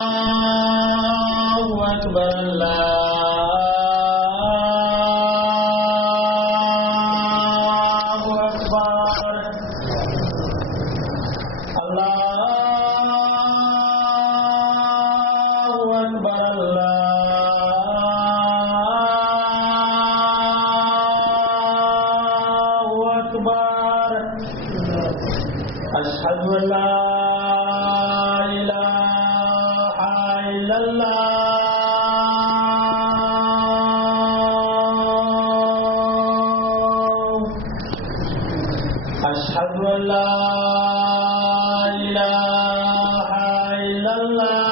أكبر الله أكبر الله أكبر الله أكبر أشهد أن لا إله إلا الله أشهد أن لا إله إلا الله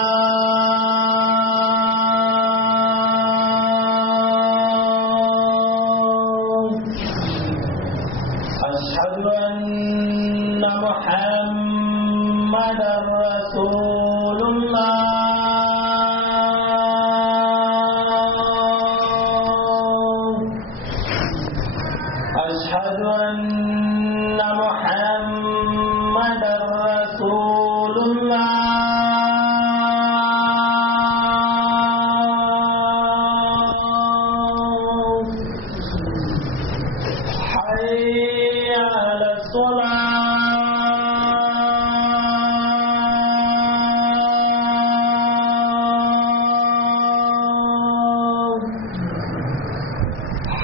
أشهد أن محمدا رسول الله أشهد أن محمدا رسول الله حي على الصلاة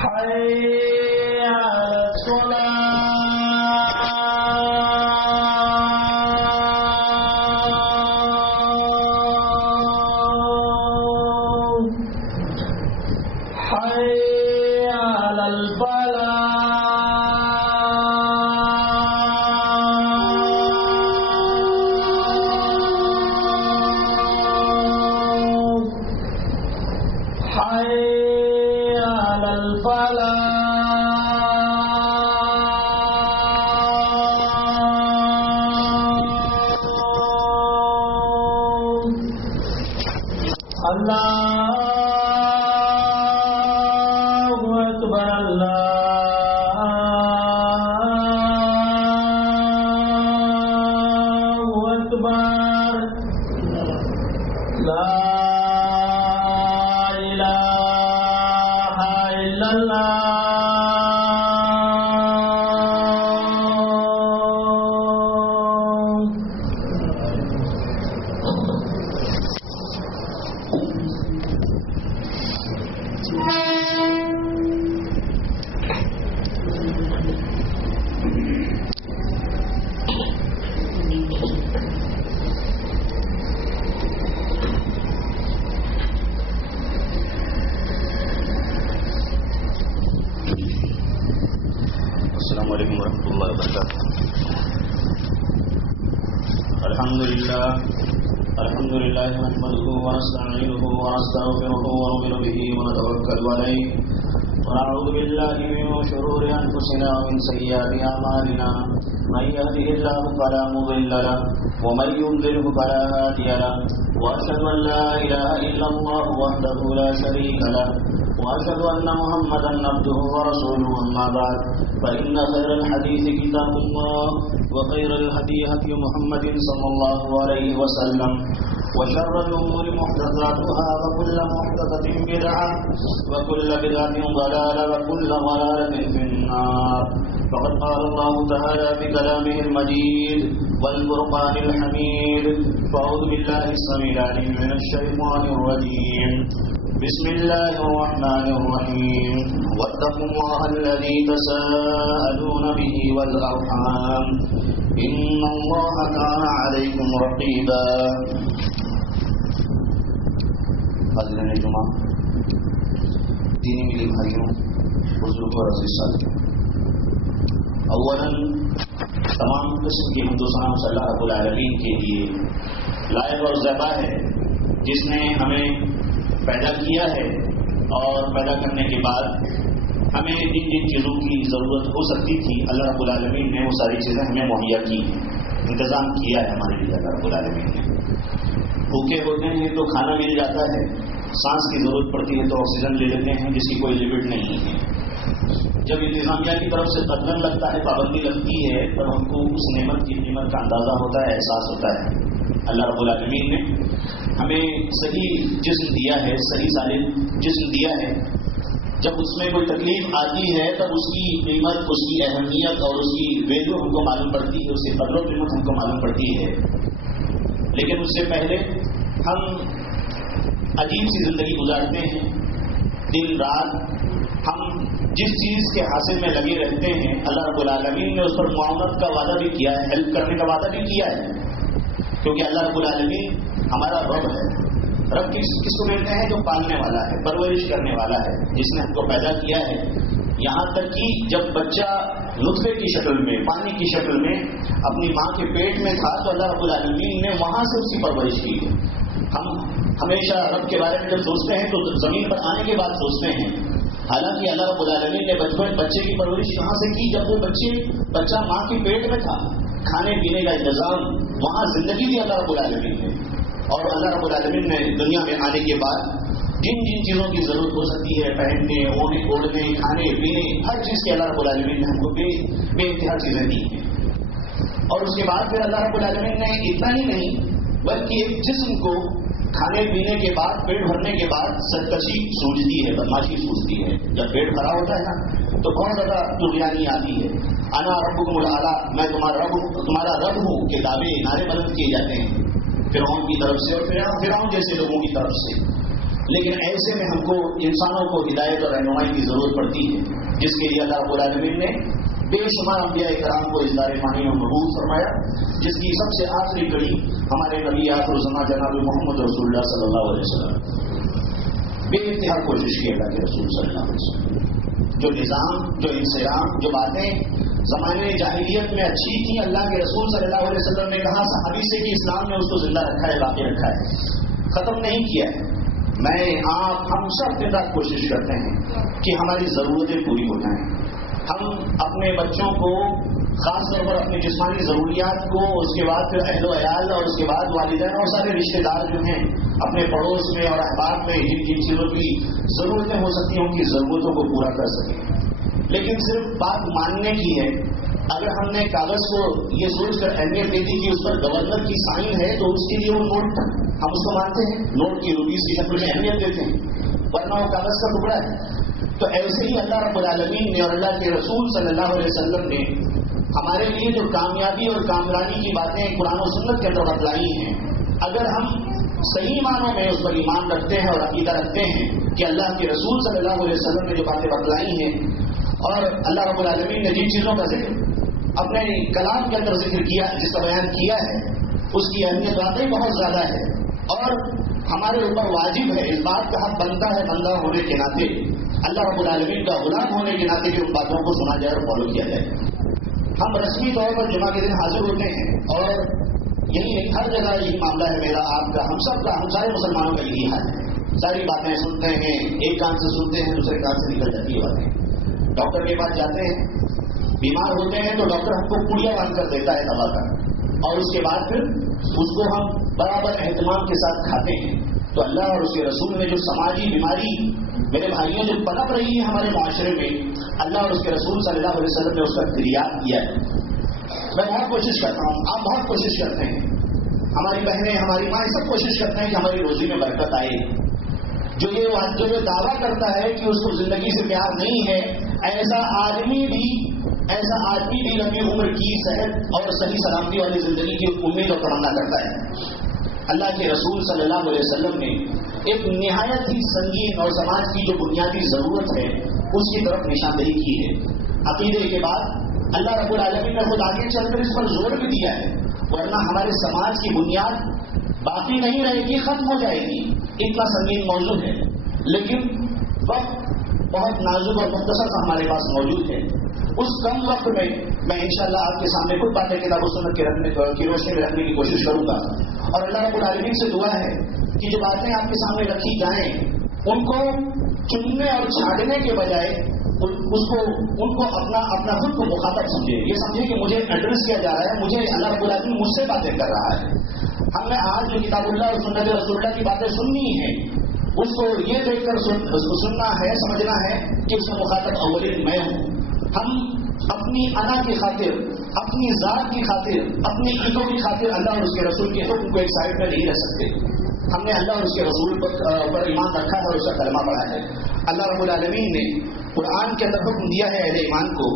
حي على الصلاة حي على الفلاح حي على الفلاح الله أكبر الله أكبر لا إله إلا الله السلام علیکم ورحمۃ اللہ وبرکاتہ. الحمد لله نحمده ونستعينه ونستغفره ونؤمن به ونتوكل عليه ونعوذ بالله من شرور انفسنا ومن سيئات اعمالنا من يهده الله فلا مضل له ومن يضلل فلا هادي له واشهد ان لا اله الا الله وحده لا شريك له واشهد ان محمدا عبده ورسوله. اما بعد فان خير الحديث كتاب الله وخير الهدي هدي محمد صلى الله عليه وسلم وشر الامور محدثاتها وكل محدثة بدعة وكل بدعة ضلالة وكل ضلالة في النار. فقد قال الله تعالى بكلامه المجيد والفرقان الحميد. فأعوذ بالله السميع العليم من الشيطان الرجيم. بسم الله الرحمن الرحيم. واتقوا الله الذي تساءلون به والأرحام إن الله كان عليكم رقيبا. حاضرین جمعہ، دینی ملی بھائیوں، بزرگوں اور عزیز ساتھیوں، اولاً تمام قسم کی حمد و ثنا صلی اللہ رب العالمین کے لیے لائق اور زیبا ہے جس نے ہمیں پیدا کیا ہے اور پیدا کرنے کے بعد ہمیں جن جن چیزوں کی ضرورت ہو سکتی تھی اللہ رب العالمین نے وہ ساری چیزیں ہمیں مہیا کی ہیں، انتظام کیا ہے ہمارے لیے اللہ رب العالمین نے. بھوکے ہوتے ہیں تو کھانا مل جاتا ہے، سانس کی ضرورت پڑتی ہے تو آکسیجن لے لیتے ہیں جس کی کوئی لمٹ نہیں ہے. جب انتظامیہ کی طرف سے قدم لگتا ہے، پابندی لگتی ہے، تب ہم کو اس نعمت کی قیمت کا اندازہ ہوتا ہے، احساس ہوتا ہے. اللہ رب العالمین نے ہمیں صحیح جسم دیا ہے، صحیح سالم جسم دیا ہے، جب اس میں کوئی تکلیف آتی ہے تب اس کی قیمت، اس کی اہمیت اور اس کی ویلیو ہم کو معلوم پڑتی ہے، اس کی قدر و قیمت ہم کو معلوم پڑتی ہے. لیکن اس سے پہلے ہم عجیب سی زندگی گزارتے ہیں. دن رات ہم جس چیز کے حاصل میں لگے رہتے ہیں، اللہ رب العالمین نے اس پر معاونت کا وعدہ بھی کیا ہے، ہیلپ کرنے کا وعدہ بھی کیا ہے، کیونکہ اللہ رب العالمین ہمارا رب ہے. رب کس کو کہتے ہیں؟ جو پالنے والا ہے، پرورش کرنے والا ہے، جس نے ہم کو پیدا کیا ہے. یہاں تک کہ جب بچہ نطفے کی شکل میں، پانی کی شکل میں اپنی ماں کے پیٹ میں تھا تو اللہ رب العالمین نے وہاں سے اس کی پرورش کی. ہم ہمیشہ رب کے بارے میں جب سوچتے ہیں تو زمین پر آنے کے بعد سوچتے ہیں، حالانکہ اللہ رب العالمین نے بچے کی پرورش کہاں سے کی؟ جب وہ بچہ ماں کے پیٹ میں تھا، کھانے پینے کا انتظام، وہاں زندگی دی اللہ رب العالمین نے. اور اللہ رب العالمین نے دنیا میں آنے کے بعد جن چیزوں کی ضرورت ہو سکتی ہے، پہننے، اوڑھنے، کھانے پینے، ہر چیز کے اللہ رب العالمین نے ہم کو بے انتہا چیزیں دی ہیں. اور اس کے بعد پھر اللہ رب العالمین نے اتنا ہی نہیں بلکہ ایک جسم کو کھانے پینے کے بعد، پیٹ بھرنے کے بعد سرکشی سوچتی ہے، بدماشی سوچتی ہے. جب پیٹ بھرا ہوتا ہے نا تو بہت زیادہ طغیانی آتی ہے. انا ربکم الاعلی، میں تمہارا رب ہوں کے دعوے، نعرے بلند کیے جاتے ہیں فرعون کی طرف سے اور فرعون جیسے لوگوں کی طرف سے. لیکن ایسے میں ہم کو انسانوں کو ہدایت اور رہنمائی کی ضرورت پڑتی ہے، جس کے لیے اللہ رب العالمین نے بے شمار انبیاء کرام کو اس دار فانی میں مبعوث فرمایا، جس کی سب سے آخری کڑی ہمارے نبی آخر الزمان جناب محمد رسول اللہ صلی اللہ علیہ وسلم. بے انتہا کوشش کی اللہ کے رسول صلی اللہ علیہ وسلم. جو نظام، جو انصرام، جو باتیں زمانے جاہلیت میں اچھی تھیں، اللہ کے رسول صلی اللہ علیہ وسلم نے کہا صحابی سے کہ اسلام نے اس کو زندہ رکھا ہے، باقی رکھا ہے، ختم نہیں کیا ہے. میں، آپ، ہم سب کے ساتھ کوشش کرتے ہیں کہ ہماری ضرورتیں پوری ہو جائیں. ہم اپنے بچوں کو، خاص طور پر اپنی جسمانی ضروریات کو، اس کے بعد پھر اہل و عیال اور اس کے بعد والدین اور سارے رشتے دار جو ہیں اپنے پڑوس میں اور احباب میں جن چیزوں کی ضرورتیں ہو سکتی ہیں ان کی ضرورتوں کو پورا کر سکیں. لیکن صرف بات ماننے کی ہے. اگر ہم نے کاغذ کو یہ سوچ کر اہمیت دے دی کہ اس پر گورنر کی سائن ہے تو اس کے لیے وہ نوٹ ہم اس کو مانتے ہیں، نوٹ کی روپیز کی شکل میں اہمیت دیتے ہیں، ورنہ وہ کاغذ کا ٹکڑا ہے. تو ایسے ہی اللہ رب العالمین نے اور اللہ کے رسول صلی اللہ علیہ وسلم نے ہمارے لیے جو کامیابی اور کامرانی کی باتیں قرآن و سنت کے اندر بتلائی ہیں، اگر ہم صحیح معنوں میں اس پر ایمان رکھتے ہیں اور عقیدہ رکھتے ہیں کہ اللہ کے رسول صلی اللہ علیہ وسلم نے جو باتیں بتلائی ہیں اور اللہ رب العالمین نے جن چیزوں کا ذکر اپنے کلام کے اندر ذکر کیا، جس کا بیان کیا ہے، اس کی اہمیت واقعی بہت زیادہ ہے. اور ہمارے اوپر واجب ہے، اس بات کا حق بنتا ہے بندہ ہونے کے ناطے، اللہ رب العالمین کا غلام ہونے کے ناطے کہ ان باتوں کو سنا جائے اور فالو کیا جائے. ہم رسمی طور پر جمعہ کے دن حاضر ہوتے ہیں اور یہی نہیں، ہر جگہ یہی معاملہ ہے، میرا، آپ کا، ہم سب کا، ہم سارے مسلمانوں کا یہی حال ہے. ساری باتیں سنتے ہیں، ایک کان سے سنتے ہیں، دوسرے کان سے نکل جاتی ہے باتیں. ڈاکٹر کے پاس جاتے ہیں، بیمار ہوتے ہیں تو ڈاکٹر ہم کو پوڑیاں باندھ کر دیتا ہے دوا کا، اور اس کے بعد پھر اس کو ہم برابر اہتمام کے ساتھ کھاتے ہیں. تو اللہ اور اس کے رسول نے جو سماجی بیماری میرے بھائیوں جو پنپ رہی ہے ہمارے معاشرے میں، اللہ اور اس کے رسول صلی اللہ علیہ وسلم نے اس کا فریاد کیا ہے. میں بہت کوشش کرتا ہوں، آپ بہت کوشش کرتے ہیں، ہماری بہنیں، ہماری ماں سب کوشش کرتے ہیں کہ ہماری روزی میں برکت آئے. جو یہ دعویٰ کرتا ہے کہ اس کو زندگی سے پیار نہیں ہے، ایسا آدمی بھی لمبی عمر کی، صحت اور صحیح سلامتی والی زندگی کی امید اور تمنا کرتا ہے. اللہ کے رسول صلی اللہ علیہ وسلم نے ایک نہایت ہی سنگین اور سماج کی جو بنیادی ضرورت ہے اس کی طرف نشاندہی کی ہے. عقیدے کے بعد اللہ رب العالمین نے خود آگے چل کر اس پر زور بھی دیا ہے، ورنہ ہمارے سماج کی بنیاد باقی نہیں رہے گی، ختم ہو جائے گی. اتنا سنگین موضوع ہے، لیکن وقت بہت نازک اور مختصر سا ہمارے پاس موجود ہے. اس کم وقت میں انشاءاللہ آپ کے سامنے کچھ باتیں کتاب و سنت کی روشنی میں رکھنے کی کوشش کروں گا. اور اللہ رب العالمین سے دعا ہے کہ جو باتیں آپ کے سامنے رکھی جائیں ان کو چننے اور چھاڑنے کے بجائے ان کو اپنا خود کو مخاطب سمجھے. یہ سمجھے کہ مجھے ایڈریس کیا جا رہا ہے، مجھے اللہ رب العالمین مجھ سے باتیں کر رہا ہے. ہم نے آج جو کتاب اللہ اور سنت رسول اللہ کی باتیں سننی ہیں اس کو یہ دیکھ کر سننا ہے، سمجھنا ہے کہ اس کا مخاطب اولین میں ہوں. ہم اپنی انا کی خاطر، اپنی ذات کی خاطر، اپنی ایگو کی خاطر اللہ اور اس کے رسول کے حکم کو ایک سائڈ میں نہیں رہ سکتے. ہم نے اللہ اور اس کے رسول پر ایمان رکھا ہے اور اس کا کلمہ پڑھا ہے. اللہ رب العالمین نے قرآن کے اندر حکم دیا ہے اہل ایمان کو،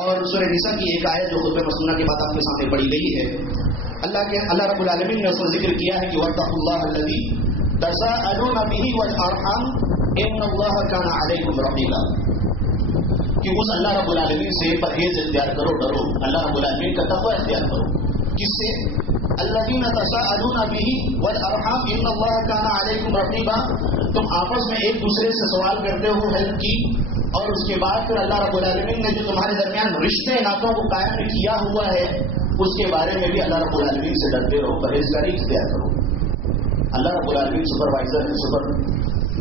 اور سورہ نساء کی ایک آیت جو خطبہ مسنونہ کے بعد آپ کے سامنے پڑھی گئی ہے، اللہ رب العالمین نے اس پر ذکر کیا ہے کہ وَاتَّقُوا اللَّهَ الَّذِي تَسَاءَلُونَ بِهِ وَالْأَرْحَامَ إِنَّ اللَّهَ كَانَ عَلَيْكُمْ رَقِيبًا، کہ اس اللہ رب العالمین سے پرہیز اختیار کرو، ڈرو، اللہ رب العالمین کا تقوی اختیار کرو. کس سے؟ الذین تساءلون به والارحام ان اللہ کان علیکم رقیبا، تم آپس میں ایک دوسرے سے سوال کرتے ہو ہیلپ کی، اور اس کے بعد پھر اللہ رب العالمین نے جو تمہارے درمیان رشتے ناطوں کو قائم کیا ہوا ہے اس کے بارے میں بھی اللہ رب العالمین سے ڈرتے رہو، پرہیزگاری اختیار کرو. اللہ رب العالمین سپروائزر ہے، سپر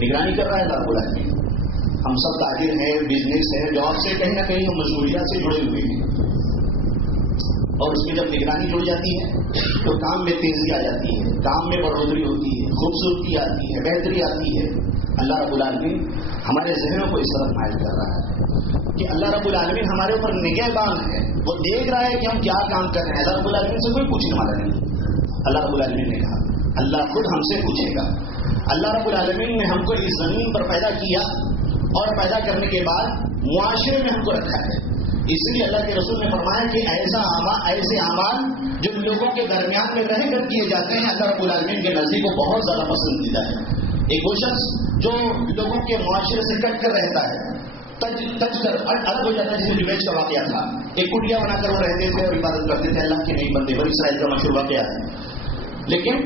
نگرانی کر رہا ہے اللہ رب العالمین. ہم سب تاجر ہیں، بزنس ہے، جاب سے کہیں نہ کہیں ہم مشغولیات سے جڑے ہوئے ہیں، اور اس میں جب نگرانی جڑ جاتی ہے تو کام میں تیزی آ جاتی ہے، کام میں بڑھوتری ہوتی ہے، خوبصورتی آتی ہے، بہتری آتی ہے. اللہ رب العالمین ہمارے ذہنوں کو اس طرف مائل کر رہا ہے کہ اللہ رب العالمین ہمارے اوپر نگہبان ہے، وہ دیکھ رہا ہے کہ ہم کیا کام کر رہے ہیں. اللہ رب العالمین سے کوئی پوچھنے والا نہیں. اللہ رب العالمین نے کہا اللہ خود ہم سے پوچھے گا. اللہ رب العالمین نے ہم کو اس زمین پر پیدا کیا، اور پیدا کرنے کے بعد معاشرے میں ہم کو رکھا ہے. اس لیے اللہ کے رسول نے فرمایا کہ ایسے اعمال جو لوگوں کے درمیان میں رہ کر کیے جاتے ہیں اللہ رب العالمین کے نزدیک کو بہت زیادہ پسندیدہ ہے. ایک وہ شخص جو لوگوں کے معاشرے سے کٹ کر رہتا ہے، تج کر الگ ہو جاتا ہے، جسے ریویج کا واقعہ تھا. ایک کٹیا بنا کر وہ رہتے تھے اور عبادت کرتے تھے، اللہ کے نہیں بندے، بنی اسرائیل کا مشہور واقعہ ہے. لیکن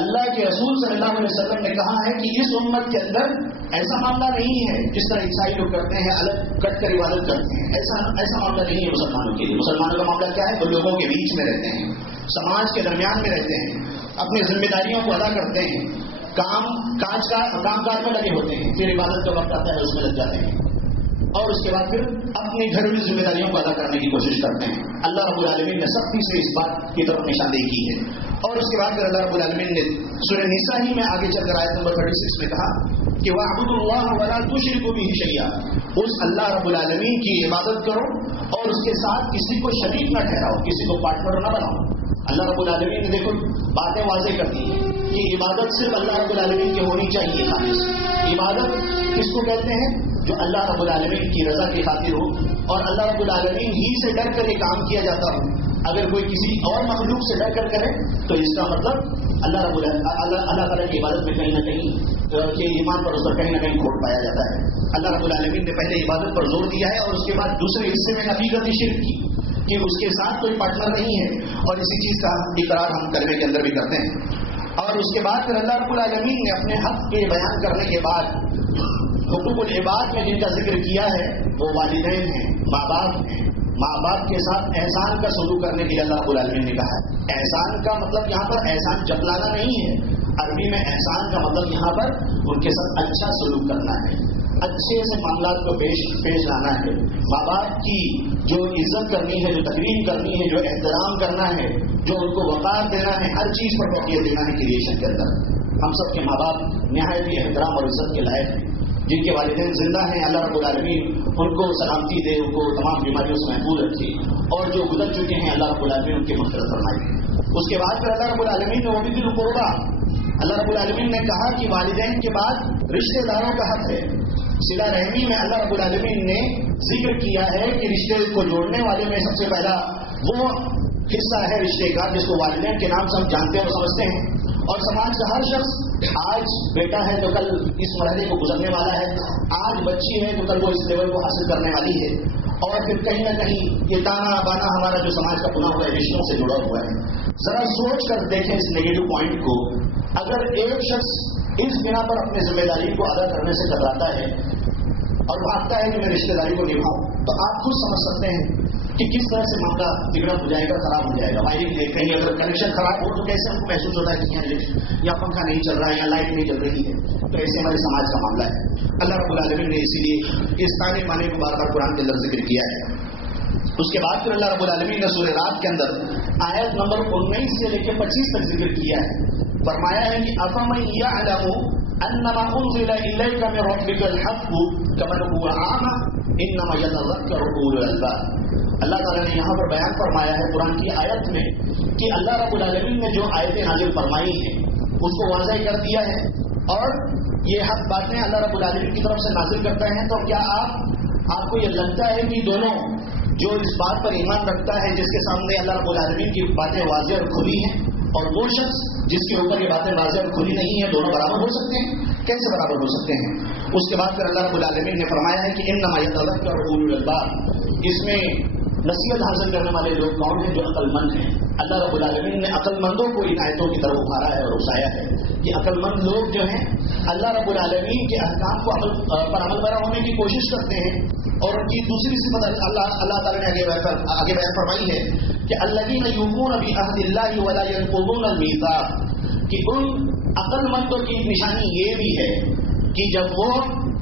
اللہ کے رسول صلی اللہ علیہ وسلم نے کہا ہے کہ اس امت کے اندر ایسا معاملہ نہیں ہے جس طرح عیسائی لوگ کرتے ہیں، الگ کٹ کر عبادت کرتے ہیں. ایسا معاملہ نہیں ہے مسلمانوں کے لیے. مسلمانوں کا معاملہ کیا ہے؟ وہ لوگوں کے بیچ میں رہتے ہیں، سماج کے درمیان میں رہتے ہیں، اپنی ذمہ داریوں کو ادا کرتے ہیں، کام کاج میں لگے ہوتے ہیں، پھر عبادت کا وقت آتا ہے اس میں لگ جاتے ہیں، اور اس کے بعد پھر اپنی گھریلو ذمہ داریوں کو ادا کرنے کی کوشش کرتے ہیں. اللہ رب العالمین نے سختی سے اس بات کی طرف نشاندہی کی ہے. اور اس کے بعد پھر اللہ رب العالمین نے سورہ نساء ہی میں آگے چل کر آیت نمبر 36 میں کہا کہ وَاعْبُدُوا اللَّهَ وَلَا تُشْرِكُوا بِهِ شَيْئًا، اس اللہ رب العالمین کی عبادت کرو اور اس کے ساتھ کسی کو شریک نہ ٹھہراؤ، کسی کو پارٹنر نہ بناؤ. اللہ رب العالمین نے دیکھو باتیں واضح کر دی ہیں کہ عبادت صرف اللہ رب العالمین کی ہونی چاہیے. خالص عبادت کس کو کہتے ہیں؟ جو اللہ رب العالمین کی رضا کی خاطر ہو اور اللہ رب العالمین ہی سے ڈر کر یہ کام کیا جاتا ہو. اگر کوئی کسی اور مخلوق سے ڈر کر کرے تو اس کا مطلب اللہ تعالیٰ کی عبادت میں کہیں نہ کہیں کہ ایمان پر اس پر کہیں نہ کہیں کھوٹ پایا جاتا ہے. اللہ رب العالمین نے پہلے عبادت پر زور دیا ہے اور اس کے بعد دوسرے حصے میں حقیقت شرک کی کہ اس کے ساتھ کوئی پارٹنر نہیں ہے، اور اسی چیز کا اقرار ہم کلمے کے اندر بھی کرتے ہیں. اور اس کے بعد پھر اللہ رب العالمین نے اپنے حق کے بیان کرنے کے بعد حقوق العباد میں جن کا ذکر کیا ہے وہ والدین ہیں، ماں باپ ہیں. ماں باپ کے ساتھ احسان کا سلوک کرنے کے لیے اللہ رب العالمین نے کہا ہے. احسان کا مطلب یہاں پر احسان جتلانا نہیں ہے. عربی میں احسان کا مطلب یہاں پر ان کے ساتھ اچھا سلوک کرنا ہے، اچھے سے معاملات کو پیش لانا ہے. ماں باپ کی جو عزت کرنی ہے، جو تکریم کرنی ہے، جو احترام کرنا ہے، جو ان کو وقار دینا ہے، ہر چیز پر فوقیت دینا ہے کریشن کے اندر. ہم سب کے ماں باپ نہایت ہی احترام اور عزت کے لائق ہیں. جن کے والدین زندہ ہیں اللہ رب العالمین ان کو سلامتی دے، ان کو تمام بیماریوں سے محفوظ رکھے، اور جو گزر چکے ہیں اللہ رب العالمین ان کی مغفرت فرمائے. اس کے بعد پھر اللہ رب العالمین نے وہ بھی ذی القربیٰ، اللہ رب العالمین نے کہا کہ والدین کے بعد رشتہ داروں کا حق ہے. صلہ رحمی میں اللہ رب العالمین نے ذکر کیا ہے کہ رشتے کو جوڑنے والے میں سب سے پہلا وہ حصہ ہے رشتے کا جس کو والدین کے نام سے ہم جانتے اور سمجھتے ہیں. اور سماج کا ہر شخص آج بیٹا ہے تو کل اس مرحلے کو گزرنے والا ہے، آج بچی ہے تو کل وہ اس لیول کو حاصل کرنے والی ہے. اور پھر کہیں نہ کہیں یہ تانا بانا ہمارا جو سماج کا بنا ہوا ہے رشتوں سے جڑا ہوا ہے. ذرا سوچ کر دیکھیں اس نیگیٹو پوائنٹ کو. اگر ایک شخص اس بنا پر اپنی ذمہ داری کو ادا کرنے سے گھبراتا ہے اور بھاگتا ہے کہ میں رشتہ داری کو نبھاؤں، تو آپ خود سمجھ سکتے ہیں کہ کس طرح سے معاملہ بگڑا ہو جائے گا، خراب ہو جائے گا. وائرنگ کہیں اگر کنیکشن خراب ہو تو کیسے ہم کو محسوس ہوتا ہے کہ یا پنکھا نہیں چل رہا ہے یا لائٹ نہیں چل رہی ہے. تو ایسے ہمارے سماج کا معاملہ ہے. اللہ رب العالمین نے اسی لیے اس تانے بانے کو بار بار قرآن کے اندر ذکر کیا ہے. اس کے بعد پھر اللہ رب العالمین نے سورہ رات کے اندر آیت نمبر 19 سے لے کے 25 تک ذکر کیا ہے. فرمایا ہے کہ افمن یعلم انما انزل الیک من ربک الحق کمن هو اعمی انما یتذکر اولو الالباب. اللہ تعالیٰ نے یہاں پر بیان فرمایا ہے قرآن کی آیت میں کہ اللہ رب العالمین نے جو آیتیں نازل فرمائی ہیں اس کو واضح کر دیا ہے اور یہ حق باتیں اللہ رب العالمین کی طرف سے نازل کرتا ہے. تو کیا آپ کو یہ لگتا ہے کہ دونوں جو اس بات پر ایمان رکھتا ہے جس کے سامنے اللہ رب العالمین کی باتیں واضح اور کھلی ہیں, اور وہ شخص جس کے اوپر یہ باتیں واضح اور کھلی نہیں ہیں, دونوں برابر ہو سکتے ہیں؟ کیسے برابر ہو سکتے ہیں؟ اس کے بعد پھر اللہ رب العالمین نے فرمایا ہے کہ انما یتذکر اولو الالباب, اس میں نصیحت حاصل کرنے والے لوگ کون ہیں؟ جو عقل مند ہیں. اللہ رب العالمین نے عقل مندوں کو ان آیتوں کی طرف ابھارا ہے اور اکسایا ہے کہ عقل مند لوگ جو ہیں اللہ رب العالمین کے احکام کو پر عمل پیرا ہونے کی کوشش کرتے ہیں. اور ان کی دوسری صفت اللہ تعالیٰ نے آگے بیان فرمائی ہے کہ الذین یوفون بعہد اللہ ولا ینقضون المیثاق, کہ ان عقل مندوں کی نشانی یہ بھی ہے کہ جب وہ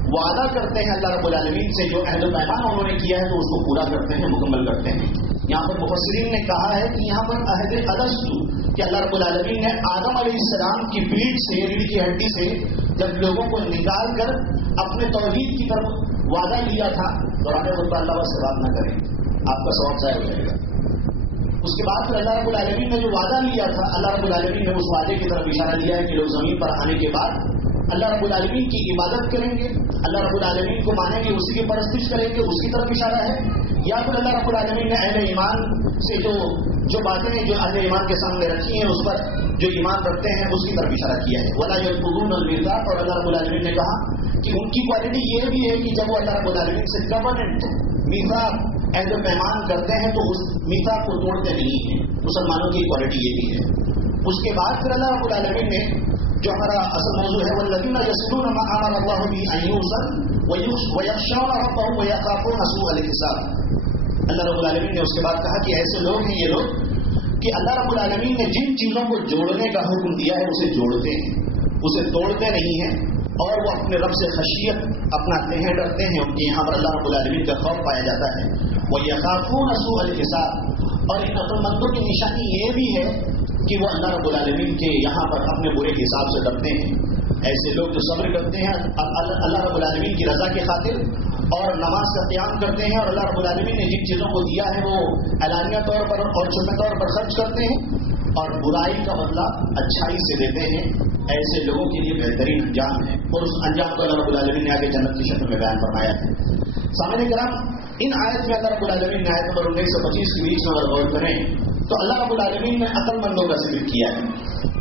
وعدہ کرتے ہیں اللہ رب العالمین سے, جو عہد و پیمان انہوں نے کیا ہے تو اس کو پورا کرتے ہیں, مکمل کرتے ہیں. یہاں پر مفسرین نے کہا ہے کہ یہاں پر عہد الستو کہ اللہ رب العالمین نے آدم علیہ السلام کی پیٹھ سے, ریڑھ کی ہڈی سے جب لوگوں کو نکال کر اپنے توحید کی طرف وعدہ لیا تھا, دوران خطبہ اللہ بس سے بات نہ کریں, آپ کا ثواب ضائع ہو جائے گا. اس کے بعد پھر اللہ رب العالمین نے جو وعدہ لیا تھا, اللہ رب العالمین نے اس وعدے کی طرف اشارہ لیا ہے کہ لوگ زمین پر آنے کے بعد اللہ رب العالمین کی عبادت کریں گے, اللہ رب العالمین کو مانیں گے, اسی کی پرستش کریں گے, اس کی طرف اشارہ ہے. یا پھر اللہ رب العالمین نے اہل ایمان سے جو باتیں جو اہل ایمان کے سامنے رکھی ہیں اس پر جو ایمان رکھتے ہیں اس کی طرف اشارہ کیا ہے. ولا ينقضون المیثاق, اور اللہ رب العالمین نے کہا کہ ان کی کوالٹی یہ بھی ہے کہ جب وہ اللہ رب العالمین سے کورننٹ میثاق عہد و پیمان کرتے ہیں تو اس میثاق کو توڑتے نہیں ہیں. مسلمانوں کی کوالٹی یہ بھی ہے. اس کے بعد پھر اللہ رب العالمین نے جو ہمارا اصل موضوع ہے والذین یصلون ما امر اللہ به ان یوصل ویخشون ربهم ویخافون سوء الحساب. اللہ رب العالمین نے اس کے بعد کہا کہ ایسے لوگ ہیں یہ لوگ کہ اللہ رب العالمین نے جن چیزوں کو جوڑنے کا حکم دیا ہے اسے جوڑتے ہیں, اسے توڑتے نہیں ہیں, اور وہ اپنے رب سے خشیت اپناتے ہیں, ڈرتے ہیں. ان کے یہاں پر اللہ رب العالمین کا خوف پایا جاتا ہے. ویخافون سوء الحساب, اور ان عقل مندوں کی نشانی یہ بھی ہے کہ وہ اللہ رب العالمین کے یہاں پر اپنے برے حساب سے ڈرتے ہیں. ایسے لوگ جو صبر کرتے ہیں اللہ رب العالمین کی رضا کی خاطر اور نماز کا قیام کرتے ہیں, اور اللہ رب العالمین نے جن چیزوں کو دیا ہے وہ اعلانیہ طور پر اور چھپے طور پر خرچ کرتے ہیں, اور برائی کا بدلہ اچھائی سے دیتے ہیں, ایسے لوگوں کے لیے بہترین انجام ہے. اور اس انجام کو اللہ رب العالمین نے آگے جنت کی شکل میں بیان فرمایا ہے. سامعین کرام, ان آیت میں اللہ رب العالمین نے آیت نمبر 19 سے 25 کے بیچ میں اگر غور کریں تو اللہ رب العالمین نے عقل مندوں کا ذکر کیا ہے.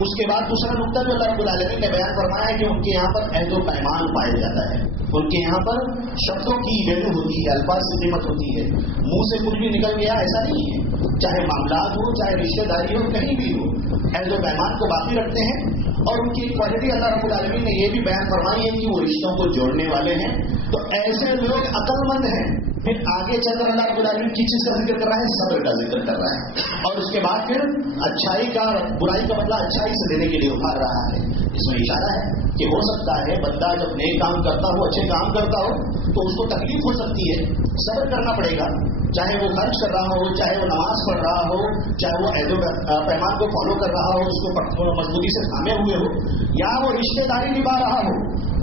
اس کے بعد دوسرا نقطہ جو اللہ رب العالمین نے بیان فرمایا ہے کہ ان کے یہاں پر عہد و پیمان پایا جاتا ہے. ان کے یہاں پر شبدوں کی ویلیو ہوتی ہے, الفاظ کی قیمت ہوتی ہے. منہ سے کچھ بھی نکل گیا ایسا نہیں ہے, چاہے معاملات ہو, چاہے رشتہ داری ہو, کہیں بھی ہو, عہد و پیمان کو باقی رکھتے ہیں. اور ان کی کوالٹی اللہ رب العالمین نے یہ بھی بیان فرمائی ہے کہ وہ رشتوں کو جوڑنے والے ہیں. تو ایسے لوگ عقل مند ہیں. پھر آگے چل کر اللہ رب العالمین کی چیز کا ذکر کر رہا ہے, صبر کا ذکر کر رہا ہے, اور اس کے بعد پھر اچھائی کا برائی کا بدلہ اچھائی سے دینے کے لیے ابھار رہا ہے. اس میں اشارہ ہے کہ ہو سکتا ہے بندہ جب نیک کام کرتا ہو, اچھے کام کرتا ہو, تو اس کو تکلیف ہو سکتی ہے, صبر کرنا پڑے گا. چاہے وہ خرچ کر رہا ہو, چاہے وہ نماز پڑھ رہا ہو, چاہے وہ عہد و پیمان کو فالو کر رہا ہو, اس کو مضبوطی سے تھامے ہوئے ہو, یا وہ رشتہ داری نبھا رہا ہو,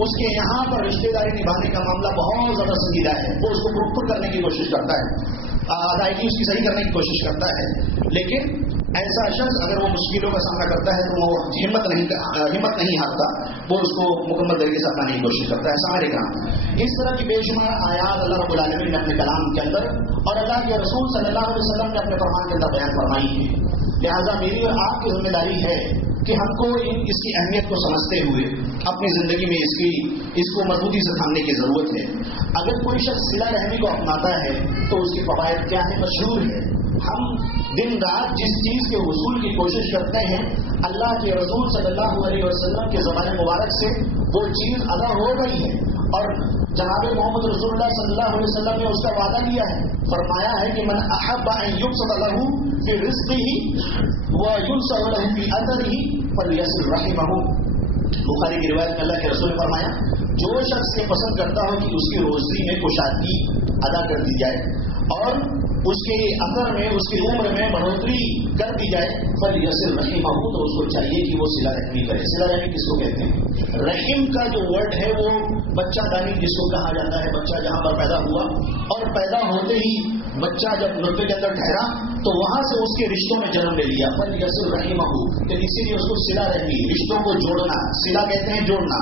اس کے یہاں پر رشتہ داری نبھانے کا معاملہ بہت زیادہ سنجیدہ ہے. وہ اس کو پروپر کرنے کی کوشش کرتا ہے, ادائیگی اس کی صحیح کرنے کی کوشش کرتا ہے. لیکن ایسا شخص اگر وہ مشکلوں کا سامنا کرتا ہے تو وہ ہمت نہیں ہارتا, وہ اس کو مکمل طریقے سے اپنانے کی کوشش کرتا ہے. سامنے کرام اس طرح کی بے شمار آیات اللہ رب العالمین نے اپنے کلام کے اندر اور اللہ کے رسول صلی اللہ علیہ وسلم نے اپنے فرمان کے اندر بیان فرمائی ہے. لہذا میری اور آپ کی ذمہ داری ہے کہ ہم کو اس کی اہمیت کو سمجھتے ہوئے اپنی زندگی میں اس کو مضبوطی سے تھامنے کی ضرورت ہے. اگر کوئی شخص صلہ رحمی کو اپناتا ہے تو اس کی فوائد کیا ہے, مشہور ہے. ہم دن رات جس چیز کے حصول کی کوشش کرتے ہیں, اللہ کے رسول صلی اللہ علیہ وسلم کے زبان مبارک سے وہ چیز ادا ہو گئی ہے, اور جناب محمد رسول اللہ صلی اللہ علیہ وسلم نے اس کا وعدہ لیا ہے. فرمایا ہے کہ من احب ان یبسط له فی رزقه وینسع له فی اثره فلیصل رحمه. بخاری کی روایت میں اللہ کے رسول نے فرمایا, جو شخص یہ پسند کرتا ہو کہ اس کی روزی میں کشادگی ادا کر دی جائے اور اس کے اثر میں, اس کی عمر میں بڑھوتری کر دی جائے, فلیصل رحمہ, تو اس کو چاہیے کہ وہ صلہ رحمی کرے. صلہ رحمی کس کو کہتے ہیں؟ رحم کا جو ورڈ ہے وہ بچہ دانی جس کو کہا جاتا ہے. بچہ جہاں پر پیدا ہوا اور پیدا ہوتے ہی بچہ جب نطفے کے اندر ٹھہرا تو وہاں سے اس کے رشتوں نے جنم لے لیا، فَلْيَصِلْ رَحِمَهُ، کہ اسی لیے اس کو صلہ رحمی، رشتوں کو جوڑنا، صلہ کہتے ہیں جوڑنا،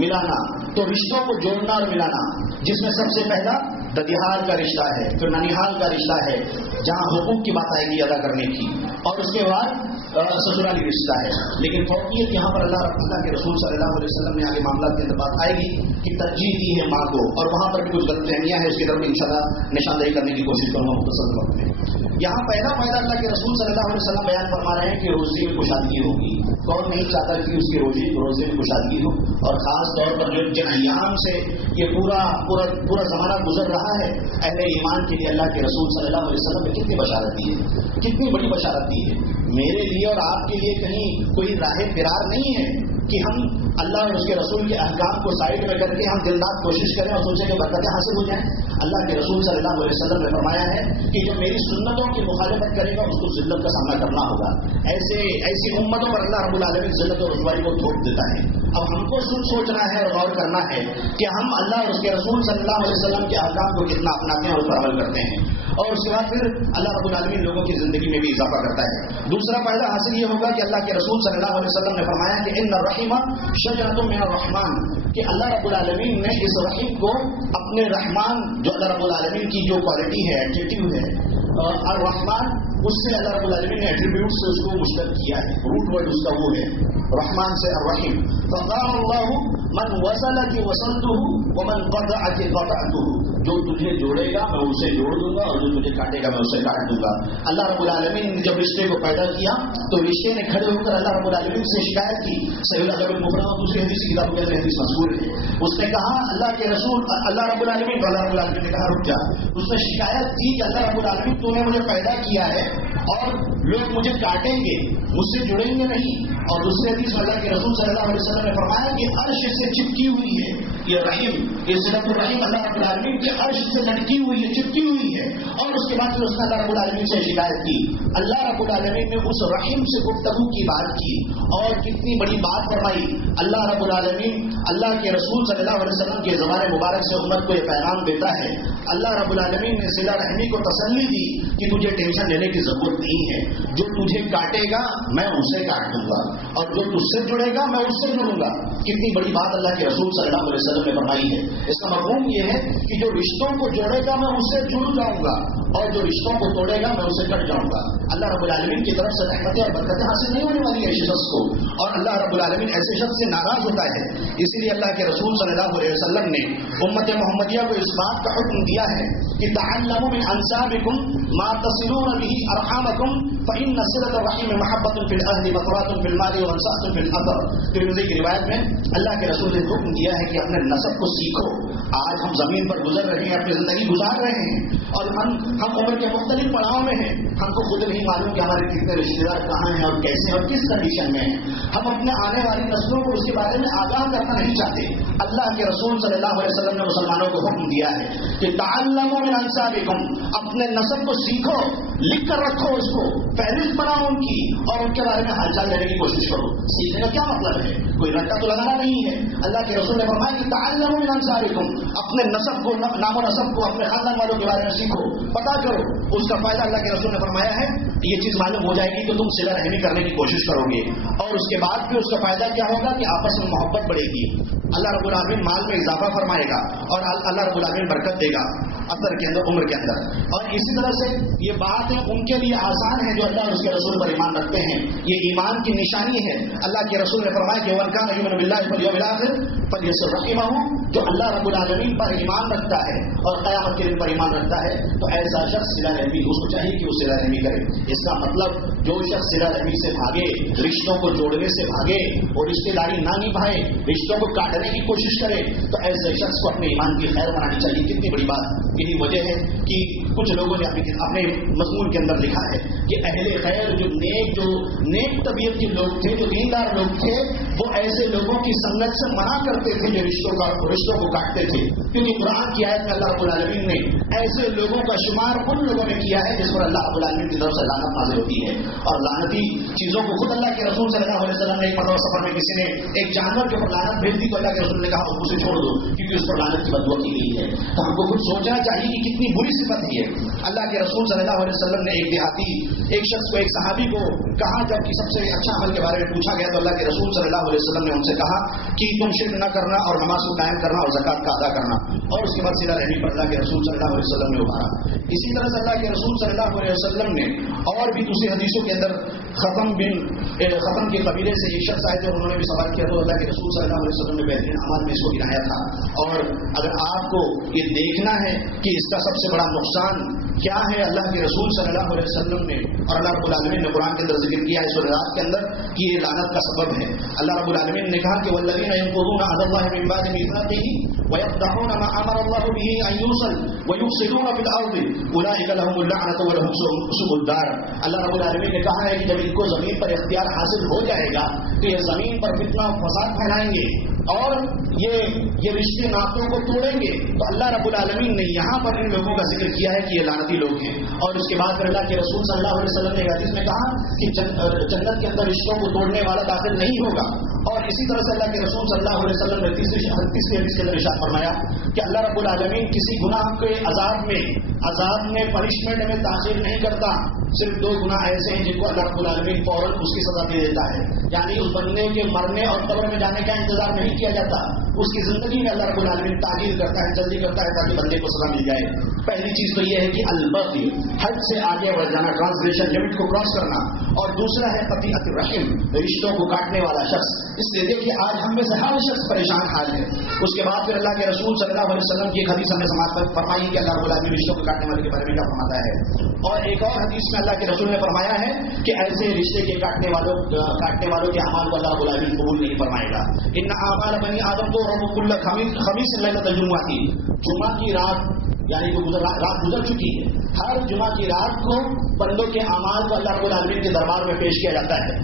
ملانا، تو رشتوں کو جوڑنا اور ملانا، جس میں سب سے پہلا ددیہال کا رشتہ ہے، پھر ننیحال کا رشتہ ہے جہاں حقوق کی بات آئے گی ادا کرنے کی، اور اس کے بعد سسرالی رشتہ ہے. لیکن فوقیت یہاں پر اللہ کے رسول صلی اللہ علیہ وسلم نے آگے معاملات کے اندر بات آئے گی کہ ترجیح دی ہے ماں کو، اور وہاں پر بھی کچھ غلط فہمیاں ہیں، اس کی طرف انشاءاللہ نشاندہی کرنے کی کوشش کروں گا مختصر وقت میں. یہاں پہلا فائدہ اللہ کے رسول صلی اللہ علیہ وسلم بیان فرما رہے ہیں کہ روزی میں کشادگی ہوگی. کون نہیں چاہتا کہ اس کی روزے میں کشادگی ہو، اور خاص طور پر جن ایام سے یہ پورا زمانہ گزر رہا ہے، اہل ایمان کے لیے اللہ کے رسول صلی اللہ علیہ وسلم نے کتنی بشارت دی ہے، کتنی بڑی بشارت دی ہے. میرے لیے اور آپ کے لیے کہیں کوئی راہ فرار نہیں ہے کہ ہم اللہ اور اس کے رسول کے احکام کو سائڈ میں کر کے ہم دل رات کوشش کریں اور سوچیں کہ برکتیں حاصل ہو جائیں. اللہ کے رسول صلی اللہ علیہ وسلم نے فرمایا ہے کہ جو میری سنتوں کی مخالفت کرے گا اس کو ذلت کا سامنا کرنا ہوگا. ایسی امتوں پر اللہ رب العالمین ذلت اور رسوائی کو تھوپ دیتا ہے. اب ہم کو سوچنا ہے اور غور کرنا ہے کہ ہم اللہ اور اس کے رسول صلی اللہ علیہ وسلم کے احکام کو کتنا اپناتے ہیں اور اس پر عمل کرتے ہیں، اور اس کے بعد پھر اللہ رب العالمین لوگوں کی زندگی میں بھی اضافہ کرتا ہے. دوسرا فائدہ حاصل یہ ہوگا کہ اللہ کے رسول صلی اللہ علیہ وسلم نے فرمایا کہ ان الرحیم شجرۃ من الرحمن، کہ اللہ رب العالمین نے اس رحیم کو اپنے رحمان، جو اللہ رب العالمین کی جو کوالٹی ہے، ایڈجیکٹو ہے الرحمن، اس سے اللہ رب العالمین نے ایٹریبیوٹ سے اس کو مشتق کیا ہے. روٹ ورڈ اس کا وہ ہے رحمان سے الرحیم. فقال اللہ من وصلک وصلتہ ومن قطعک قطعتہ، جو تجھے جوڑے گا میں اسے جوڑ دوں گا اور جو تجھے کاٹے گا میں اسے کاٹ دوں گا. اللہ رب العالمین نے جب رشتے کو پیدا کیا تو رشتے نے کھڑے ہو کر اللہ رب العالمین سے شکایت کی. صحیح الادب المفرد اور دوسری حدیث کی کتابوں کے اندر حدیث مذکور ہے. اس نے کہا اللہ کے رسول اللہ رب العالمین کو، اللہ رب العالمین نے کہا رک جا. اس نے شکایت کی کہ اللہ رب العالمین تو نے مجھے پیدا کیا ہے اور لوگ مجھے کاٹیں گے، مجھ سے جڑیں گے نہیں. اور دوسری حدیث میں اللہ کے رسول صلی اللہ علیہ وسلم نے فرمایا کہ عرش سے چپکی ہوئی ہے یہ رحیم، یہ صلۃ الرحیم اللہ رب العالمین کے عرش سے لٹکی ہوئی ہے، چپکی ہوئی ہے. اور اس کے بعد پھر اس نے اللہ رب العالمین سے شکایت کی. اللہ رب العالمین نے اس رحیم سے گفتگو کی بات کی اور کتنی بڑی بات فرمائی. اللہ رب العالمین اللہ کے رسول صلی اللہ علیہ وسلم کے زبان مبارک سے امت کو یہ پیغام دیتا ہے. اللہ رب العالمین نے صلہ رحمی کو تسلی دی کہ تجھے ٹینشن لینے کی ضرورت نہیں ہے، جو تجھے کاٹے گا میں اسے کاٹ دوں گا اور جو تجھ سے جڑے گا میں اس سے جڑوں گا. کتنی بڑی بات اللہ کے رسول صلی اللہ علیہ وسلم نے فرمائی ہے. اس کا مفہوم یہ ہے کہ جو رشتوں کو جوڑے گا میں اس سے جڑ جاؤں گا اور جو رشتوں کو توڑے گا میں اسے کٹ جاؤں گا. اللہ رب العالمین کی طرف سے رحمتیں اور برکتیں حاصل نہیں ہونے والی ہے ایسے شخص کو، اور اللہ رب العالمین ایسے شخص سے ناراض ہوتا ہے. اسی لیے اللہ کے رسول صلی اللہ علیہ وسلم نے امت محمدیہ کو اس بات کا حکم دیا ہے کہ تعلموا من انسابکم ما تصلون به ارحامکم فإن صلة الرحیم محبۃ فی الاہل مطرات فی المال وانساۃ فی الاثر. ترمذی کی روایت میں اللہ کے رسول نے حکم دیا ہے کہ اپنے نسب کو سیکھو. آج ہم زمین پر گزر رہے ہیں، اپنی زندگی گزار رہے ہیں اور ہم عمر کے مختلف پڑاؤ میں ہیں. ہم کو خود نہیں معلوم کہ ہمارے کتنے رشتے دار کہاں ہیں اور کیسے اور کس کنڈیشن میں ہیں. ہم اپنے آنے والی نسلوں کو اس کے بارے میں آگاہ کرنا نہیں چاہتے. اللہ کے رسول صلی اللہ علیہ وسلم نے مسلمانوں کو حکم دیا ہے کہ تعلموا من انسابکم، اپنے نسب کو سیکھو، لکھ کر رکھو، اس کو فہرست بناؤ ان کی اور ان کے بارے میں حال چال لینے کی کوشش کرو. سیکھنے کا کیا مطلب ہے؟ کوئی رٹا تو لگانا نہیں ہے. اللہ کے رسول نے فرمایا کہ تعلموا من انسابکم، اپنے نسب کو، نام و نسب کو، اپنے خاندان والوں کے بارے میں سیکھو، پتا کرو. اس کا فائدہ اللہ کے رسول نے فرمایا ہے یہ چیز معلوم ہو جائے گی تو تم صلہ رحمی کرنے کی کوشش کرو گے، اور اس کے بعد پھر اس کا فائدہ کیا ہوگا کہ آپس میں محبت بڑھے گی. اللہ رب العالمین مال میں اضافہ فرمائے گا اور اللہ رب العالمین برکت دے گا اثر کے اندر، عمر کے اندر. اور اسی طرح سے یہ بات ان کے لیے آسان ہے جو اللہ اور اس کے رسول پر ایمان رکھتے ہیں. یہ ایمان کی نشانی ہے. اللہ کے رسول نے فرمایا کہ وَمَنْ كَانَ يُؤْمِنُ بِاللَّهِ وَالْيَوْمِ الْآخِرِ فَلْيَصِلْ رَحِمَهُ، جو اللہ رب العالمین پر ایمان رکھتا ہے اور قیامت کے دن پر ایمان رکھتا ہے تو ایسا شخص صلہ رحمی، اس کو چاہیے کہ وہ صلہ رحمی کرے. اس کا مطلب جو شخص صلہ رحمی سے بھاگے، رشتوں کو جوڑنے سے بھاگے اور رشتے داری نہ نبھائے، رشتوں کو کاٹنے کی کوشش کرے، تو ایسے شخص کو اپنے ایمان کی خیر منانی چاہیے. کتنی بڑی بات. یہی وجہ ہے کہ کچھ لوگوں نے اپنے مضمون کے اندر لکھا ہے کہ اہل خیر جو نیک طبیعت کے لوگ تھے، جو دیندار لوگ تھے، وہ ایسے لوگوں کی سنگت سے منع کرتے تھے جو رشتوں کو کاٹتے تھے. کیونکہ قرآن کی آیت میں اللہ رب العالمین نے ایسے لوگوں کا شمار ان لوگوں نے کیا ہے جس پر اللہ رب العالمین کی طرف سے لعنت نازل ہوتی ہے. اور لعنتی چیزوں کو خود اللہ کے رسول صلی اللہ علیہ وسلم نے ایک مرتبہ سفر میں کسی نے ایک جانور کے اوپر لعنت بھیج دی تو اللہ کے رسول نے کہا اسے چھوڑ دو کیونکہ اس پر لعنت کی بددعا کی گئی ہے. تو ہم کو خود سوچنا چاہیے کہ کتنی بری صفت ہے یہ. اللہ کے رسول صلی اللہ علیہ وسلم نے ایک دیہاتی ایک شخص کو ایک صحابی کو کہا جب کہ سب سے اچھا عمل کے بارے میں پوچھا گیا تو اللہ کے رسول صلی اللہ علیہ وسلم نے ان سے کہا کہ تم شرک نہ کرنا اور نماز کو قائم کرنا اور زکات کا ادا کرنا. اور اس کے بعد صلہ رحمی پر اللہ کے رسول صلی اللہ علیہ وسلم نے ابھارا. اسی طرح سے اللہ کے رسول صلی اللہ علیہ وسلم نے اور بھی دوسری حدیثوں کے اندر ختم کے قبیلے سے ایک شخص آئے تھے اور انہوں نے بھی سوال کیا تو اللہ کے رسول صلی اللہ علیہ وسلم نے بہترین اعمال میں اس کو گنایا تھا. اور اگر آپ کو یہ دیکھنا ہے کہ اس کا سب سے بڑا نقصان کیا ہے, اللہ کے رسول صلی اللہ علیہ وسلم نے اور اللہ رب العالمین نے قرآن کے اندر ذکر کیا ہے سورہ رات کے اندر کہ یہ لعنت کا سبب ہے. اللہ رب العالمین نے کہا کہ والذین ينقضون عهد الله من بعد ميثاقه ويقطعون ما امر الله به ان يوصل ويفسدون في الارض اولئک لهم اللعنة ولهم سوء الدار. اللہ رب العالمین نے کہا ہے کہ جب ان کو زمین پر اختیار حاصل ہو جائے گا تو یہ زمین پر فتنہ و فساد پھیلائیں گے اور یہ رشتے ناطوں کو توڑیں گے. تو اللہ رب العالمین نے یہاں پر ان لوگوں کا ذکر کیا ہے کہ یہ لعنتی لوگ ہیں. اور اس کے بعد پھر اللہ کے رسول صلی اللہ علیہ وسلم نے حدیث میں کہا کہ جنت کے اندر رشتوں کو توڑنے والا داخل نہیں ہوگا. اور اسی طرح سے اللہ کے رسول صلی اللہ علیہ وسلم نے تیسری حدیث کے اندر ارشاد فرمایا کہ اللہ رب العالمین کسی گناہ کے عذاب میں پنشمنٹ میں تاخیر نہیں کرتا. صرف 2 گناہ ایسے ہیں جن کو اللہ رب العالمین فوراً اس کی سزا دے دیتا ہے. یعنی اس بندے کے مرنے اور قبر میں جانے کا انتظار نہیں کیا جاتا, اس کی زندگی میں اللہ رب العالمین تاخیر کرتا ہے, جلدی کرتا ہے تاکہ بندے کو سزا مل جائے. پہلی چیز تو یہ ہے کہ البغی, حد سے آگے بڑھ جانا, ٹرانسگریشن, لمٹ کو کراس کرنا. اور دوسرا ہے قطیعۃ الرحم, رشتوں کو کاٹنے والا شخص. اس لیے دیکھیے آج ہم میں سے ہر شخص پریشان حال ہے. اس کے بعد پھر اللہ کے رسول صلی اللہ علیہ وسلم کی ایک حدیث ہمیں سماعت پر فرمائی کہ اللہ رب العالمین رشتوں کو کاٹنے والے کے بارے میں کیا فرماتا ہے. اور ایک اور حدیث میں اللہ کے رسول نے فرمایا ہے کہ ایسے رشتے کے کاٹنے والوں کے اعمال کو اللہ رب العالمین قبول نہیں فرمائے گا. ان اعمال بنی آدم کو کل خمیس لیلۃ الجمعہ کی, جمعہ کی رات یعنی جو رات گزر چکی ہے, ہر جمعہ کی رات کو بندوں کے اعمال کو اللہ رب العالمین کے دربار میں پیش کیا جاتا ہے,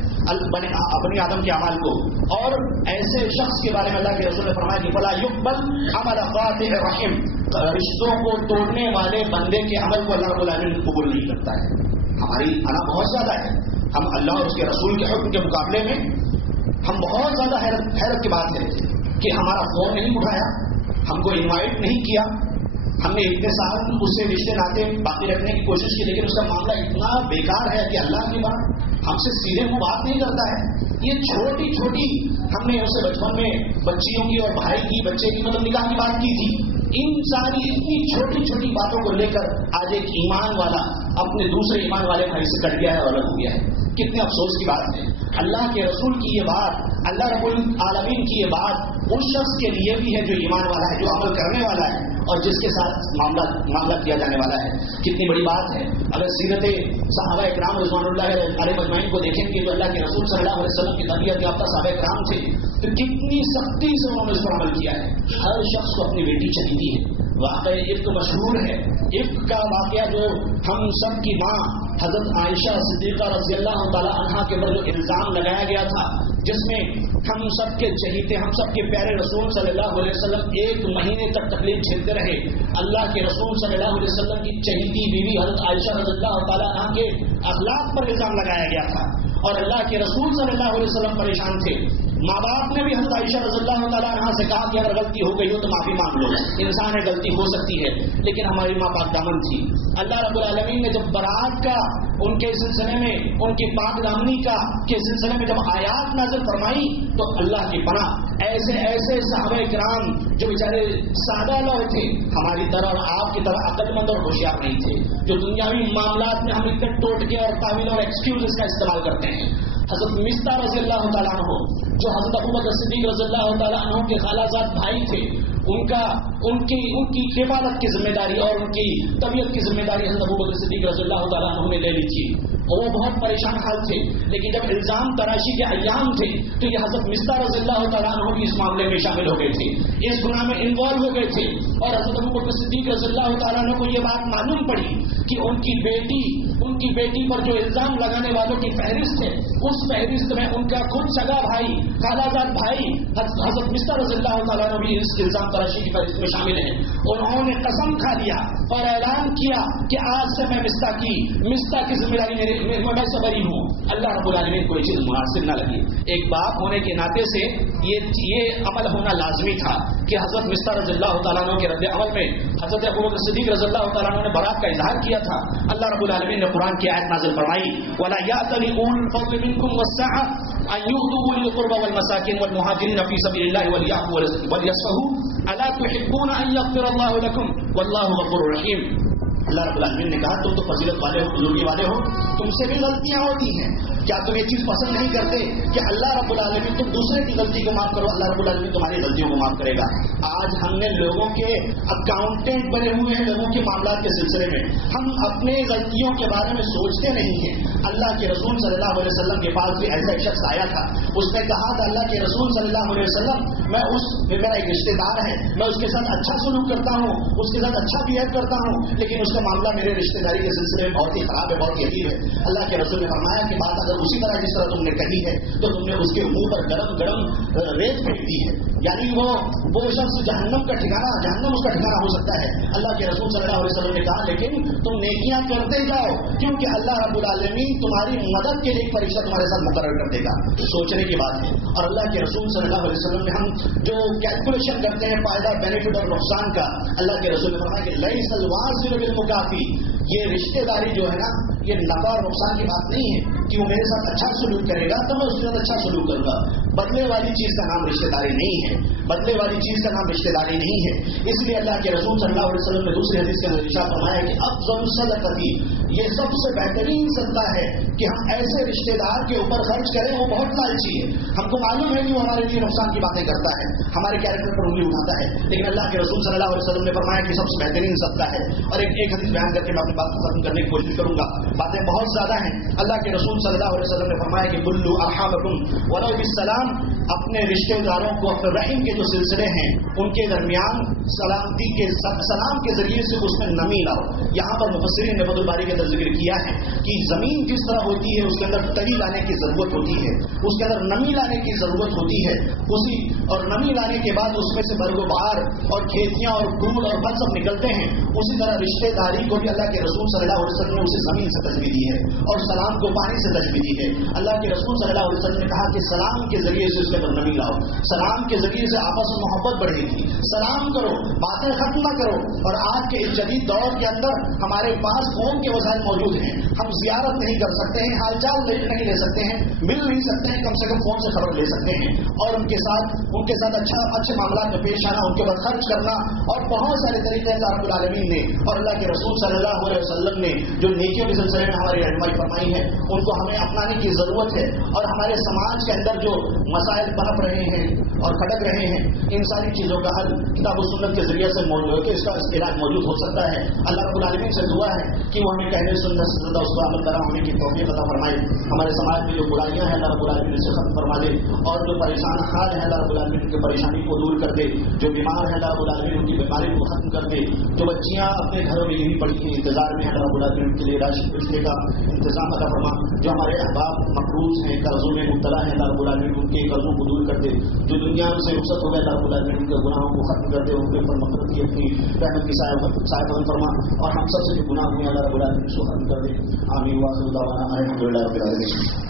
اپنی آدم کے اعمال کو. اور ایسے شخص کے بارے میں اللہ کے رسول نے فرمایا کہ فلا یقبل عمل قاطع الرحم, رشتوں کو توڑنے والے بندے کے عمل کو اللہ رب العالمین قبول نہیں کرتا ہے. ہماری انا بہت زیادہ ہے, ہم اللہ اور اس کے رسول کے حکم کے مقابلے میں ہم بہت زیادہ حیرت کی بات ہے کہ ہمارا فون نہیں اٹھایا, ہم کو انوائٹ نہیں کیا, ہم نے اتنے سال اس سے رشتے ناطے باقی رکھنے کی کوشش کی, لیکن اس کا معاملہ اتنا بیکار ہے کہ اللہ کی بات ہم سے سیدھے منہ بات نہیں کرتا ہے. یہ چھوٹی ہم نے اس سے بچپن میں بچیوں کی اور بھائی کی, بچے کی مطلب نکاح کی بات کی تھی. ان ساری اتنی چھوٹی باتوں کو لے کر آج ایک ایمان والا اپنے دوسرے ایمان والے بھائی سے کٹ گیا ہے اور الگ ہو گیا ہے. کتنے افسوس کی بات ہے. اللہ کے رسول کی یہ بات, اللہ رب العالمین کی یہ بات اس شخص کے لیے بھی ہے جو ایمان والا ہے, جو عمل کرنے والا ہے اور جس کے ساتھ معاملہ کیا جانے والا ہے. کتنی بڑی بات ہے. اگر سیرت صحابہ کرام رضوان اللہ علیہ مجمعین کو دیکھیں گے تو اللہ کے رسول صلی اللہ علیہ وسلم کی تربیت یافتہ صحابہ کرام تھے تو کتنی سختی سے انہوں نے اس پر عمل کیا ہے. ہر شخص کو اپنی بیٹی چاہیتی ہے. واقعہ عفق مشہور ہے. عفق کا واقعہ جو ہم سب کی ماں حضرت عائشہ صدیقہ رضی اللہ تعالی عنہا کے اوپر جو الزام لگایا گیا تھا, جس میں ہم سب کے چہیتے, ہم سب کے پیارے رسول صلی اللہ علیہ وسلم 1 مہینے تک تکلیف جھیلتے رہے. اللہ کے رسول صلی اللہ علیہ وسلم کی چہیتی بیوی حضرت عائشہ رضی اللہ تعالی عنہا کے اخلاق پر الزام لگایا گیا تھا اور اللہ کے رسول صلی اللہ علیہ وسلم پریشان تھے. ماں باپ نے بھی حضرت عائشہ رضی اللہ تعالیٰ عنہ سے کہا کہ اگر غلطی ہو گئی ہو تو معافی مانگ لو, انسان ہے غلطی ہو سکتی ہے, لیکن ہماری ماں پاک دامن تھی. اللہ رب العالمین نے جب برات کا ان کے سلسلے میں, ان کی پاک دامنی کا کے سلسلے میں جب آیات نازل فرمائی تو اللہ کی پناہ ایسے صحابہ کرام جو بیچارے سادہ لوگ تھے, ہماری طرح اور آپ کی طرح عقل مند اور ہوشیار نہیں تھے, جو دنیاوی معاملات میں ہم اتنے ٹوٹکے اور تعویل اور ایکسکیوز کا استعمال کرتے ہیں. حضرت مصطفیٰ رضی اللہ تعالیٰ عنہ جو حضرت ابو بکر صدیق رضی اللہ تعالیٰ عنہ کے خالہ زاد بھائی تھے, ان کی کفالت کی ذمہ داری اور ان کی طبیعت کی ذمہ داری حضرت ابو بکر صدیق رضی اللہ تعالیٰ عنہ نے لے لی تھی اور وہ بہت پریشان حال تھے. لیکن جب الزام تراشی کے ایام تھے تو یہ حضرت مصطفیٰ رضی اللہ تعالیٰ عنہ بھی اس معاملے میں شامل ہو گئے تھے, اس گناہ میں انوالو ہو گئے تھے. اور حضرت ابو بکر صدیق رضی اللہ تعالیٰ عنہ کو یہ بات معلوم پڑی کہ ان کی بیٹی پر جو الزام لگانے والوں کی فہرست ہے, اس فہرست میں ان کا خود سگا بھائی, خالہ زاد بھائی حضرت مصطفیٰ رضی اللہ تعالیٰ عنہ بھی اس الزام تراشی کی فہرست میں شامل ہیں. انہوں نے قسم کھا لیا اور اعلان کیا کہ آج سے میں مصطفیٰ کی ذمہ داری میں سے بری ہوں. اللہ رب العالمین کو یہ چیز مناسب نہ لگی. ایک باپ ہونے کے ناطے سے یہ عمل ہونا لازمی تھا کہ حضرت مصطفیٰ رضی اللہ تعالیٰ عنہ کے رد عمل میں حضرت ابوبکر صدیق رضی اللہ تعالیٰ عنہ نے برات کا اظہار کیا تھا. اللہ رب العالمین نے قرآن کی آیت نازل فرمائی وَلَا يَأْتَلِ أُولُو الْفَضْلِ مِنْكُمْ وَالسَّعَةِ أَنْ يُؤْتُوا أُولِي الْقُرْبَى وَالْمَسَاكِينَ وَالْمُهَاجِرِينَ فِي سَبِيلِ اللَّهِ وَلْيَعْفُوا وَلْيَصْفَحُوا أَلَا تُحِبُّونَ أَنْ يَغْفِرَ اللَّهُ لَكُمْ وَاللَّهُ غَفُورٌ رَحِيمٌ. اللہ رب العالمین نے کہا تم تو فضیلت والے ہو, بزرگی والے ہو, تم سے بھی غلطیاں ہوتی ہیں. کیا تم یہ چیز پسند نہیں کرتے کہ اللہ رب العالمین تم دوسرے کی غلطی کو معاف کرو, اللہ رب العالمین تمہاری غلطیوں کو معاف کرے گا. آج ہم نے لوگوں کے اکاؤنٹنٹ بنے ہوئے ہیں لوگوں کے معاملات کے سلسلے میں. ہم اپنے غلطیوں کے بارے میں سوچتے نہیں ہیں. اللہ کے رسول صلی اللہ علیہ وسلم کے پاس بھی ایسا ایک شخص آیا تھا. اس نے کہا تھا اللہ کے رسول صلی اللہ علیہ وسلم میرا ایک رشتے دار ہے, میں اس کے ساتھ اچھا سلوک کرتا ہوں, اس کے ساتھ اچھا بہیو کرتا ہوں, لیکن اس کا معاملہ میرے رشتے داری کے سلسلے میں بہت ہی خراب ہے, بہت ہی عجیب ہے. اللہ کے رسول نے فرمایا کہ بات اگر اسی طرح جس طرح تم نے کہی ہے تو تم نے اس کے منہ پر گرم ریت پھینک دی ہے, یعنی وہ شخص جہنم کا ٹھکانہ, جہنم اس کا ٹھکانہ ہو سکتا ہے. اللہ کے رسول صلی اللہ علیہ وسلم نے کہا لیکن تم نیکیاں کرتے جاؤ کیونکہ اللہ رب العالمین تمہاری مدد کے لیے ایک فریضہ تمہارے ساتھ مقرر کر دے گا. سوچنے کی بات ہے. اور اللہ کے رسول صلی اللہ علیہ وسلم نے ہم جو کیلکولیشن کرتے ہیں فائدہ بینیفٹ اور نقصان کا, اللہ کے رسول نے فرمایا کہ لیس الواصل بالمکافی, یہ رشتے داری جو ہے نا یہ نفع اور نقصان کی بات نہیں ہے کہ وہ میرے ساتھ اچھا سلوک کرے گا تو میں اس کے ساتھ اچھا سلوک کروں گا. بدلے والی چیز کا نام رشتے داری نہیں ہے, بدلے والی چیز کا نام رشتے داری نہیں ہے. اس لیے اللہ کے رسول صلی اللہ علیہ وسلم نے دوسری حدیث کے اندر ارشاد فرمایا کہ افضل الصدقہ, یہ سب سے بہترین صدقہ ہے کہ ہم ایسے رشتے دار کے اوپر خرچ کریں وہ بہت لالچی ہے, ہم کو معلوم ہے کہ وہ ہمارے لیے نقصان کی باتیں کرتا ہے, ہمارے کیریکٹر پر انگلی اٹھاتا ہے, لیکن اللہ کے رسول صلی اللہ علیہ وسلم نے فرمایا کہ سب سے بہترین صدقہ ہے. اور ایک حدیث بیان کر کے میں اپنی بات کو ختم کرنے کی کوشش کروں گا, باتیں بہت زیادہ ہیں. اللہ کے رسول صلی اللہ علیہ وسلم نے فرمایا کہ بلو ارحامکم ولو بالسلام, اپنے رشتے داروں کو اپنے رحم کے جو سلسلے ہیں ان کے درمیان سلامتی کے سلام کے ذریعے سے اس میں نمی لاؤ. یہاں پر مفسرین نے فتح الباری کے اندر ذکر کیا ہے کہ زمین جس طرح ہوتی ہے اس کے اندر تری لانے کی ضرورت ہوتی ہے, اس کے اندر نمی لانے کی ضرورت ہوتی ہے, اسی اور نمی لانے کے بعد اس میں سے برگ و بہار اور کھیتیاں اور پھول اور پھل سب نکلتے ہیں. اسی طرح رشتے داری کو بھی اللہ کے رسول صلی اللہ علیہ وسلم نے اسے زمین سے تشبیہ دی ہے اور سلام کو پانی سے تشبیہ دی ہے. اللہ کے رسول صلی اللہ علیہ وسلم نے کہا کہ سلام کے ذریعے سے اس کے اندر نمی لاؤ, سلام کے ذریعے سے آپس میں محبت بڑھے گی. سلام کرو, باتیں ختم نہ کرو. اور آج کے اس جدید دور کے اندر ہمارے پاس فون کے وسائل موجود ہیں, ہم زیارت نہیں کر سکتے ہیں, حال چال نہیں لے سکتے ہیں, مل نہیں سکتے ہیں, کم سے کم فون سے خبر لے سکتے ہیں اور ان کے ساتھ اچھے معاملات میں پیش آنا, ان کے بعد خرچ کرنا اور بہت سارے طریقے اللہ رب العالمین نے اور اللہ کے رسول صلی اللہ علیہ وسلم نے جو نیکیوں کے سلسلے میں ہماری رہنمائی فرمائی ہے ان کو ہمیں اپنانے کی ضرورت ہے. اور ہمارے سماج کے اندر جو مسائل پنپ رہے ہیں اور کھٹک رہے ہیں ان ساری چیزوں کا حل کتاب و سنت کے ذریعے سے موجود ہے, اس کا علاج موجود ہو سکتا ہے. اللہ رب العالمین سے دعا ہے کہ وہ ہمیں کہنے سننے سے زیادہ اس کو عمل کرا ہونے کی توفیق عطا فرمائے. ہمارے سماج میں جو برائیاں ہیں اللہ رب العالمین اسے ختم فرما دے, اور جو پریشان حال ہے اللہ رب العالمین ان کی پریشانی کو دور کر دے, جو بیمار ہے اللہ رب العالمین ان کی بیماری کو ختم کر دے, جو بچیاں اپنے گھروں میں یہی پڑی ہیں انتظار میں اللہ رب العالمین ان کے لیے راشد کا انتظام عطا فرما. جو ہمارے احباب مقروض ہیں, قرضوں میں مبتلا ہیں, اللہ رب العالمین ان کے قرضوں کو دور کر دے. جو دنیا سے رخصت ہو گئے اللہ رب العالمین ان کے گناہوں کو ختم کر دے, ان کے اوپر مغفرت کی اپنی رحمت کی سایہ بند فرما, اور ہم سب سے جو گناہ ہوئے اللہ رب العالمین اس کو ختم کر دے. آمین. واخر دعوانا الحمدللہ رب العالمین.